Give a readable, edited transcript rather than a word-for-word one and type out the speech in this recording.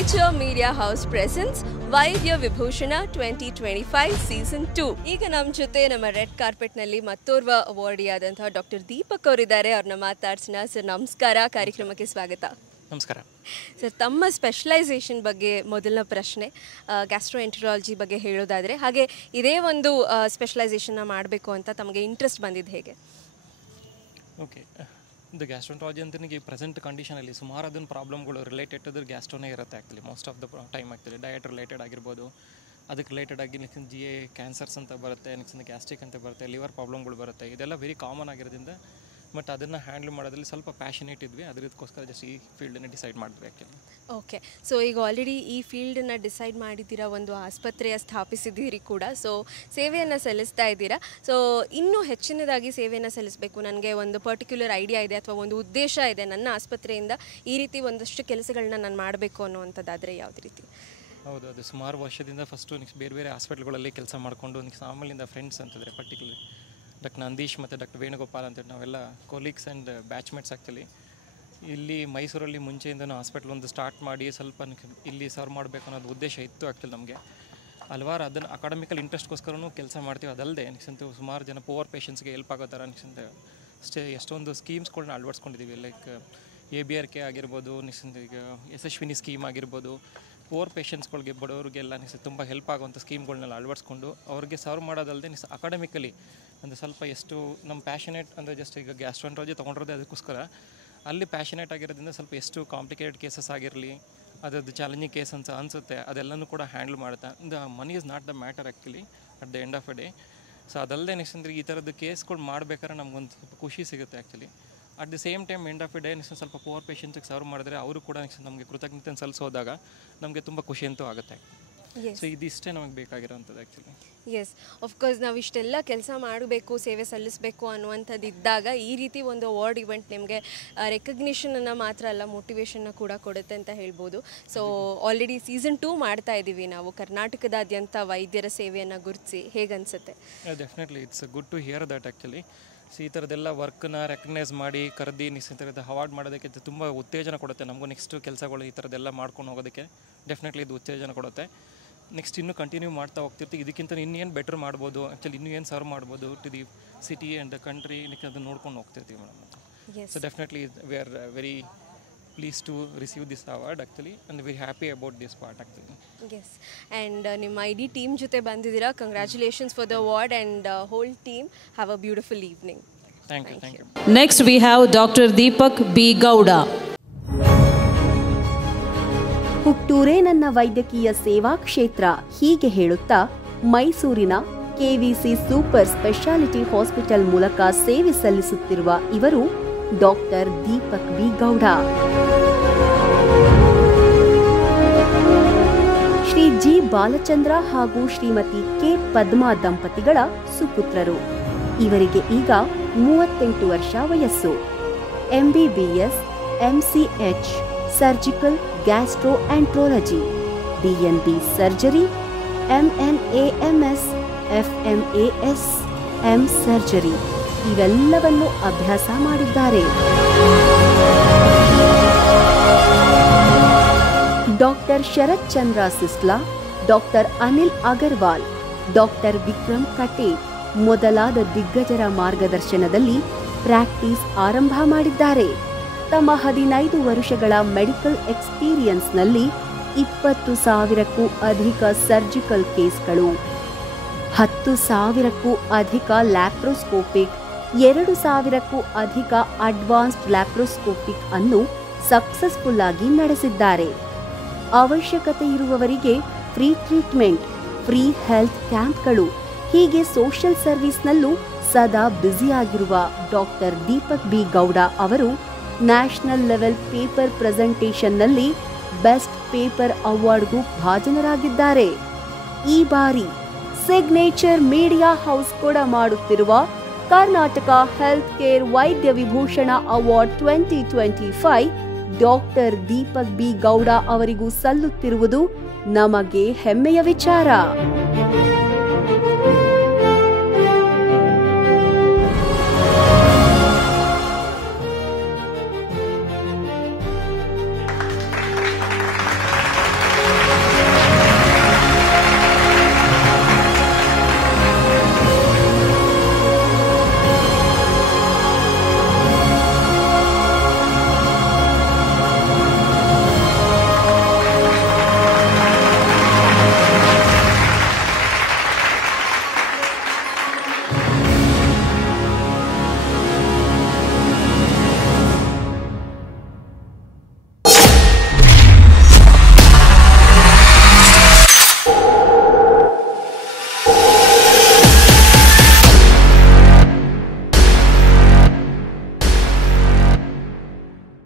Signature Media House presents Vaidya Vibhushana 2025 Season 2. ಈಗ ನಮ್ಮ ಜೊತೆ ನಮ್ಮ ರೆಡ್ ಕಾರ್ಪೆಟ್ ನಲ್ಲಿ ಮತ್ತೋರ್ವ ಅವಾರ್ಡಿಯಾದಂತಹ ಡಾಕ್ಟರ್ ದೀಪಕ್ ಅವರಿದ್ದಾರೆ. ಅವ್ರನ್ನ ಮಾತಾಡ್ಸೋಣ. ಸರ್ ನಮಸ್ಕಾರ, ಕಾರ್ಯಕ್ರಮಕ್ಕೆ ಸ್ವಾಗತ. ನಮಸ್ಕಾರ ಸರ್, ತಮ್ಮ ಸ್ಪೆಷಲೈಸೇಷನ್ ಬಗ್ಗೆ ಮೊದಲನೇ ಪ್ರಶ್ನೆ, ಗ್ಯಾಸ್ಟ್ರೋಎಂಟರಾಲಜಿ ಬಗ್ಗೆ ಹೇಳೋದಾದರೆ, ಹಾಗೆ ಇದೇ ಒಂದು ಸ್ಪೆಷಲೈಸೇಷನ್ನ ಮಾಡಬೇಕು ಅಂತ ತಮಗೆ ಇಂಟ್ರೆಸ್ಟ್ ಬಂದಿದ್ದು ಹೇಗೆ? ಓಕೆ, ಇದು ಗ್ಯಾಸ್ಟ್ರೋಂಟ್ರಾಲಜಿ ಅಂತ ನನಗೆ ಪ್ರೆಸೆಂಟ್ ಕಂಡೀಷನಲ್ಲಿ ಸುಮಾರು ಅದನ್ನು ಪ್ರಾಬ್ಲಮ್ಗಳು ರಿಲೇಟೆಡ್ ಟು ಗ್ಯಾಸ್ಟ್ರೋನೇ ಇರುತ್ತೆ actually. Most of the time actually diet related ಆಗಿರ್ಬೋದು, ಅದಕ್ಕೆ ರಿಲೇಟೆಡ್ ಆಗಿ ನೆಕ್ಸ್ಟ್ ಜಿ ಎ ಕ್ಯಾನ್ಸರ್ಸ್ ಅಂತ ಬರುತ್ತೆ, ನೆಕ್ಸ್ಟ್ ಗ್ಯಾಸ್ಟ್ರಿಕ್ ಅಂತ ಬರುತ್ತೆ, ಲಿವರ್ ಪ್ರಾಬ್ಲಮ್ಗಳು ಬರುತ್ತೆ. ಇದೆಲ್ಲ ವೆರಿ ಕಾಮನ್ ಆಗಿರೋದ್ರಿಂದ ಬಟ್ ಅದನ್ನು ಹ್ಯಾಂಡಲ್ ಮಾಡೋದ್ರಲ್ಲಿ ಸ್ವಲ್ಪ ಪ್ಯಾಷನೇಟ್ ಇದ್ವಿ, ಅದಕ್ಕೋಸ್ಕರ ಜಸ್ಟ್ ಈ ಫೀಲ್ಡನ್ನು ಡಿಸೈಡ್ ಮಾಡಿದ್ವಿ ಆ್ಯಕ್ಚುಲಿ. ಓಕೆ, ಸೊ ಈಗ ಆಲ್ರೆಡಿ ಈ ಫೀಲ್ಡನ್ನು ಡಿಸೈಡ್ ಮಾಡಿದ್ದೀರಾ, ಒಂದು ಆಸ್ಪತ್ರೆಯ ಸ್ಥಾಪಿಸಿದ್ದೀರಿ ಕೂಡ, ಸೊ ಸೇವೆಯನ್ನು ಸಲ್ಲಿಸ್ತಾ ಇದ್ದೀರಾ. ಸೊ ಇನ್ನೂ ಹೆಚ್ಚಿನದಾಗಿ ಸೇವೆಯನ್ನು ಸಲ್ಲಿಸಬೇಕು, ನನಗೆ ಒಂದು ಪರ್ಟಿಕ್ಯುಲರ್ ಐಡಿಯಾ ಇದೆ ಅಥವಾ ಒಂದು ಉದ್ದೇಶ ಇದೆ, ನನ್ನ ಆಸ್ಪತ್ರೆಯಿಂದ ಈ ರೀತಿ ಒಂದಷ್ಟು ಕೆಲಸಗಳನ್ನ ನಾನು ಮಾಡಬೇಕು ಅನ್ನುವಂಥದ್ದಾದರೆ ಯಾವುದೇ ರೀತಿ? ಹೌದು, ಅದು ಸುಮಾರು ವರ್ಷದಿಂದ ಫಸ್ಟು ನೆಕ್ಸ್ಟ್ ಬೇರೆ ಬೇರೆ ಹಾಸ್ಪಿಟ್ಲ್ಗಳಲ್ಲಿ ಕೆಲಸ ಮಾಡಿಕೊಂಡು ನೆಕ್ಸ್ಟ್ ಆಮೇಲಿಂದ ಫ್ರೆಂಡ್ಸ್ ಅಂತಂದರೆ ಪರ್ಟಿಕ್ಯುಲರ್ ಡಾಕ್ಟರ್ ನಂದೀಶ್ ಮತ್ತು ಡಾಕ್ಟರ್ ವೇಣುಗೋಪಾಲ್ ಅಂತೇಳಿ ನಾವೆಲ್ಲ ಕೊಲೀಗ್ಸ್ ಆ್ಯಂಡ್ ಬ್ಯಾಚ್ಮೇಟ್ಸ್ ಆ್ಯಕ್ಚುಲಿ. ಇಲ್ಲಿ ಮೈಸೂರಲ್ಲಿ ಮುಂಚೆಯಿಂದನೂ ಹಾಸ್ಪಿಟ್ಲ್ ಒಂದು ಸ್ಟಾರ್ಟ್ ಮಾಡಿ ಸ್ವಲ್ಪ ಇಲ್ಲಿ ಸರ್ವ್ ಮಾಡಬೇಕು ಅನ್ನೋದು ಉದ್ದೇಶ ಇತ್ತು ಆ್ಯಕ್ಚುಲಿ ನಮಗೆ. ಹಲವಾರು ಅದನ್ನು ಅಕಾಡೆಮಿಕಲ್ ಇಂಟ್ರೆಸ್ಟ್ಗೋಸ್ಕರನೂ ಕೆಲಸ ಮಾಡ್ತೀವಿ. ಅದಲ್ಲದೆ ನೆಕ್ಸ್ಟ್ ಅಂತೂ ಸುಮಾರು ಜನ ಪೂವರ್ ಪೇಷಂಟ್ಸ್ಗೆ ಹೆಲ್ಪ್ ಆಗೋ ಥರ ನೆಕ್ಸ್ಟ್ ಅಂತ ಎಷ್ಟೊಂದು ಸ್ಕೀಮ್ಸ್ಗಳನ್ನ ಅಳವಡಿಸ್ಕೊಂಡಿದ್ದೀವಿ. ಲೈಕ್ ABRK ಆಗಿರ್ಬೋದು, ನೆಕ್ಸ್ಟ್ ಈಗ ಯಶಸ್ವಿನಿ ಸ್ಕೀಮ್ ಆಗಿರ್ಬೋದು, ಪೂವರ್ ಪೇಷಂಟ್ಸ್ಗಳಿಗೆ ಬಡವರಿಗೆಲ್ಲ ನೆಕ್ಸ್ಟ್ ತುಂಬ ಹೆಲ್ಪ್ ಆಗುವಂಥ ಸ್ಕೀಮ್ಗಳನ್ನೆಲ್ಲ ಅಳವಡಿಸ್ಕೊಂಡು ಅವ್ರಿಗೆ ಸರ್ವ್ ಮಾಡೋದಲ್ಲದೆ ನೆಕ್ಸ್ಟ್ ಅಕಾಡೆಮಿಕಲಿ ಅಂದರೆ ಸ್ವಲ್ಪ ಎಷ್ಟು ನಮ್ಮ ಪ್ಯಾಷನೇಟ್ ಅಂದರೆ ಜಸ್ಟ್ ಈಗ ಗ್ಯಾಸ್ಟ್ರೋಎಂಟರಾಲಜಿ ತೊಗೊಂಡಿರೋದೇ ಅದಕ್ಕೋಸ್ಕರ ಅಲ್ಲಿ ಪ್ಯಾಷನೇಟ್ ಆಗಿರೋದ್ರಿಂದ ಸ್ವಲ್ಪ ಎಷ್ಟು ಕಾಂಪ್ಲಿಕೇಟೆಡ್ ಕೇಸಸ್ ಆಗಿರಲಿ, ಅದರದ್ದು ಚಾಲೆಂಜಿಂಗ್ ಕೇಸ್ ಅಂತ ಅನಿಸುತ್ತೆ, ಅದೆಲ್ಲನೂ ಕೂಡ ಹ್ಯಾಂಡಲ್ ಮಾಡುತ್ತೆ. The money is not the matter actually at the end of A day. So ಅದಲ್ಲದೆ ನೆಕ್ಸ್ಟ್ ಅಂದರೆ ಈ ಥರದ್ದು ಕೇಸ್ಗಳು ಮಾಡ್ಬೇಕಾದ್ರೆ ನಮ್ಗೊಂದು ಸ್ವಲ್ಪ ಖುಷಿ ಸಿಗುತ್ತೆ actually. At the same time end of A day next ಸ್ವಲ್ಪ ಪೂವರ್ ಪೇಷಂಟ್ಸ್ಗೆ ಸರ್ವ್ ಮಾಡಿದ್ರೆ ಅವರು ಕೂಡ ನೆಕ್ಸ್ಟ್ ನಮಗೆ ಕೃತಜ್ಞತೆ ಸಲ್ಲಿಸೋದಾಗ ನಮಗೆ ತುಂಬ ಖುಷಿ ಅಂತೂ ಆಗುತ್ತೆ. ಸೊ ಇದಿಷ್ಟೇ ನಮಗೆ ಬೇಕಾಗಿರೋಂಥದ್ದು ಆ್ಯಕ್ಚುಲಿ. ಎಸ್, ಆಫ್ಕೋರ್ಸ್ ನಾವು ಇಷ್ಟೆಲ್ಲ ಕೆಲಸ ಮಾಡಬೇಕು, ಸೇವೆ ಸಲ್ಲಿಸಬೇಕು ಅನ್ನುವಂಥದ್ದು ಇದ್ದಾಗ ಈ ರೀತಿ ಒಂದು ಅವಾರ್ಡ್ ಇವೆಂಟ್ ನಿಮಗೆ ರೆಕಗ್ನಿಷನನ್ನು ಮಾತ್ರ ಅಲ್ಲ, ಮೋಟಿವೇಶನ್ನ ಕೂಡ ಕೊಡುತ್ತೆ ಅಂತ ಹೇಳ್ಬೋದು. ಸೊ ಆಲ್ರೆಡಿ ಸೀಸನ್ 2 ಮಾಡ್ತಾ ಇದ್ದೀವಿ ನಾವು, ಕರ್ನಾಟಕದಾದ್ಯಂತ ವೈದ್ಯರ ಸೇವೆಯನ್ನು ಗುರುತಿಸಿ. ಹೇಗನ್ಸುತ್ತೆ? Definitely it's good to hear that actually. So ಈ ಥರದ್ದೆಲ್ಲ ವರ್ಕನ್ನ ರೆಕಗ್ನೈಸ್ ಮಾಡಿ ಕರೆದಿ ನೆಕ್ಸ್ಟ್ ಈ ಥರದ್ದು ಅವಾರ್ಡ್ ಮಾಡೋದಕ್ಕೆ ತುಂಬ ಉತ್ತೇಜನ ಕೊಡುತ್ತೆ ನಮಗೂ. ನೆಕ್ಸ್ಟ್ ಕೆಲಸಗಳು ಈ ಥರದ್ದೆಲ್ಲ ಮಾಡ್ಕೊಂಡು ಹೋಗೋದಕ್ಕೆ ಡೆಫಿನೆಟ್ಲಿ ಇದು ಉತ್ತೇಜನ ಕೊಡುತ್ತೆ. ನೆಕ್ಸ್ಟ್ ಇನ್ನೂ ಕಂಟಿನ್ಯೂ ಮಾಡ್ತಾ ಹೋಗ್ತಿರ್ತೀವಿ. ಇದಕ್ಕಿಂತ ಇನ್ನೇನು ಬೆಟರ್ ಮಾಡ್ಬೋದು ಆ್ಯಕ್ಚುಲಿ, ಇನ್ನೂ ಏನು ಸರ್ವ್ ಮಾಡ್ಬೋದು to the city and the country, next ಅದನ್ನು ನೋಡ್ಕೊಂಡು ಹೋಗ್ತಿರ್ತೀವಿ madam. So definitely we are very please to receive this award actually and very happy about this part actually. Yes, and ನಿಮ್ಮ ಇಡೀ team ಜೊತೆ ಬಂದಿದ್ದೀರಾ. Congratulations for the award and whole team. Have a beautiful evening. Thank you. Next we have Dr. Deepak B. Gowda. ಹುಟ್ಟೂರೇ ನನ್ನ ವೈದ್ಯಕೀಯ ಸೇವಾ ಕ್ಷೇತ್ರ ಹೀಗೆ ಹೇಳುತ್ತಾ ಮೈಸೂರಿನ KVC ಸೂಪರ್ ಸ್ಪೆಷಾಲಿಟಿ ಹಾಸ್ಪಿಟಲ್ ಮೂಲಕ ಸೇವೆ ಸಲ್ಲಿಸುತ್ತಿರುವ ಇವರು doctor Deepak B Gowda. Shri G Balachandra ಹಾಗೂ ಶ್ರೀಮತಿ ಕೆ ಪದ್ಮಾ ದಂಪತಿಗಳ ಸುಪುತ್ರರು. ಇವರಿಗೆ ಈಗ 38 ವರ್ಷ ವಯಸ್ಸು. MBBS, MCH, surgical gastroenterology, DNB surgery, MNAMS, FMAS, M surgery ಇವೆಲ್ಲವನ್ನು ಅಭ್ಯಾಸ ಮಾಡಿದ್ದಾರೆ. Doctor Sharath Chandra ಸಿಸ್ಲಾ, doctor Anil Agarwal, doctor Vikram ಕಟೇ ಮೊದಲಾದ ದಿಗ್ಗಜರ ಮಾರ್ಗದರ್ಶನದಲ್ಲಿ ಪ್ರಾಕ್ಟೀಸ್ ಆರಂಭ ಮಾಡಿದ್ದಾರೆ. ತಮ್ಮ 15 ವರ್ಷಗಳ ಮೆಡಿಕಲ್ ಎಕ್ಸ್ಪೀರಿಯನ್ಸ್ನಲ್ಲಿ 20,000ಕ್ಕೂ ಅಧಿಕ ಸರ್ಜಿಕಲ್ ಕೇಸ್ಗಳು, 10,000ಕ್ಕೂ ಅಧಿಕ ಲ್ಯಾಪ್ರೋಸ್ಕೋಪಿಕ್, 2,000ಕ್ಕೂ ಅಧಿಕ ಅಡ್ವಾನ್ಸ್ಡ್ ಲ್ಯಾಪ್ರೋಸ್ಕೋಪಿಕ್ ಅನ್ನು ಸಕ್ಸಸ್ಫುಲ್ ಆಗಿ ನಡೆಸಿದ್ದಾರೆ. ಅವಶ್ಯಕತೆ ಇರುವವರಿಗೆ ಫ್ರೀ ಟ್ರೀಟ್ಮೆಂಟ್, ಫ್ರೀ ಹೆಲ್ತ್ ಕ್ಯಾಂಪ್ಗಳು, ಹೀಗೆ ಸೋಷಿಯಲ್ ಸರ್ವಿಸ್ನಲ್ಲೂ ಸದಾ ಬ್ಯುಸಿಯಾಗಿರುವ ಡಾಕ್ಟರ್ ದೀಪಕ್ ಬಿ ಗೌಡ ಅವರು ನ್ಯಾಷನಲ್ ಲೆವೆಲ್ ಪೇಪರ್ ಪ್ರೆಸೆಂಟೇಷನ್ನಲ್ಲಿ ಬೆಸ್ಟ್ ಪೇಪರ್ ಅವಾರ್ಡ್ಗೂ ಭಾಜನರಾಗಿದ್ದಾರೆ. ಈ ಬಾರಿ ಸಿಗ್ನೇಚರ್ ಮೀಡಿಯಾ ಹೌಸ್ ಕೂಡ ಮಾಡುತ್ತಿರುವ ಕರ್ನಾಟಕ ಹೆಲ್ತ್ ಕೇರ್ ವೈದ್ಯ Vibhushan award 2025 doctor Deepak B Gowda ಅವರಿಗೂ ಸಲ್ಲುತ್ತಿರುವುದು ನಮಗೆ ಹೆಮ್ಮೆಯ ವಿಚಾರ.